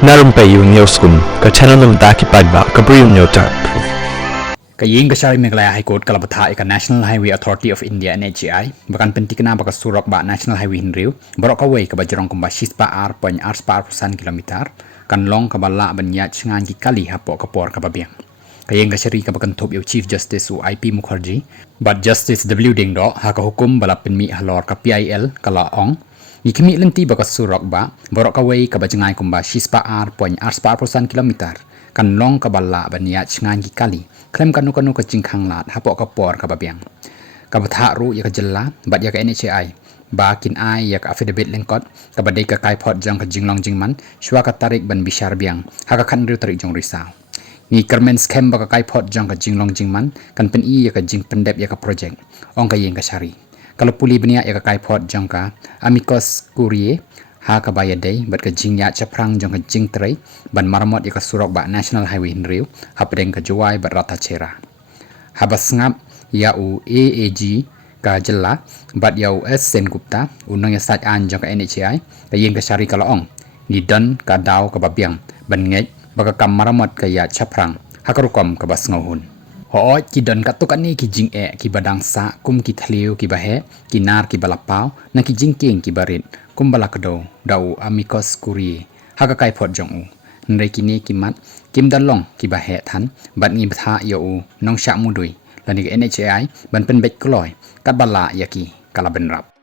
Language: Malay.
Na Rympei U Hynñiewtrep channel nabynta ki paidbah Bri U Hynñiewtrep. Iingkashari Meghalaya High Court kala Bthah ika National Highway Authority of India NHAI bahkan pentikna baka surok ba National Highway Hinriu baroh kawai ka jong kumba 6.4% kilometer kan long ka bala banyat ngan ki kali hapoh kapor ka biang. Iingkashari ka bakan top Chief Justice IP Mukherjee but Justice W Dingdo ha ka hukum bala penmi halor ka PIL kala ong ikimi lenti baka surok ba baroh kawai ka jangai kumba 6.4% kilometer kan long ka bala banyat ngan ki kali klaim kanu ka jingkhang lat hapoh kapor ka biang ka Bthah ru ya ka jella bat ya ka NHAI ba kin ai ya ka affidavit lengkot ka badai ka kai phot jang ka jinglong jingman shwa ka tarik ban bishar biang ha ka khan ru tarik jong risau ni kermen scam ba ka kai phot jang ka jinglong jingman kan pen I ya ka jing pyndep ya ka project ong ka Iingkashari kalau puli benia ya ka kai phot jang ka amicus curiae ha ka bayadai bat ka jingnya chaprang jong ka jing trai ban marmot ya ka surok ba National Highway Hinriu hapdeng ka juai bat rata cera haba Sngap ya u AAG ka jella bat ya u Sngap unang ya sat an jong ka NHAI ka Iingkashari kala ong ni dan ka daw ka biang ban ngej baka kam marmot ka ya chaprang ha ka rukom ka bas ngahun Hooi ki don katukan ni ki jing ki badang sa kum ki thliu ki bahe ki nar ki balapau na ki jing king ki barit kum balakdo dau amicus curiae ha ka kai phot jong u nre ki ni ki mat kim dan long ki bahe than bat ngi Bthah yo u nong sha mudui lani NHAI ban pen bet kloi kat bala yaki kala benrap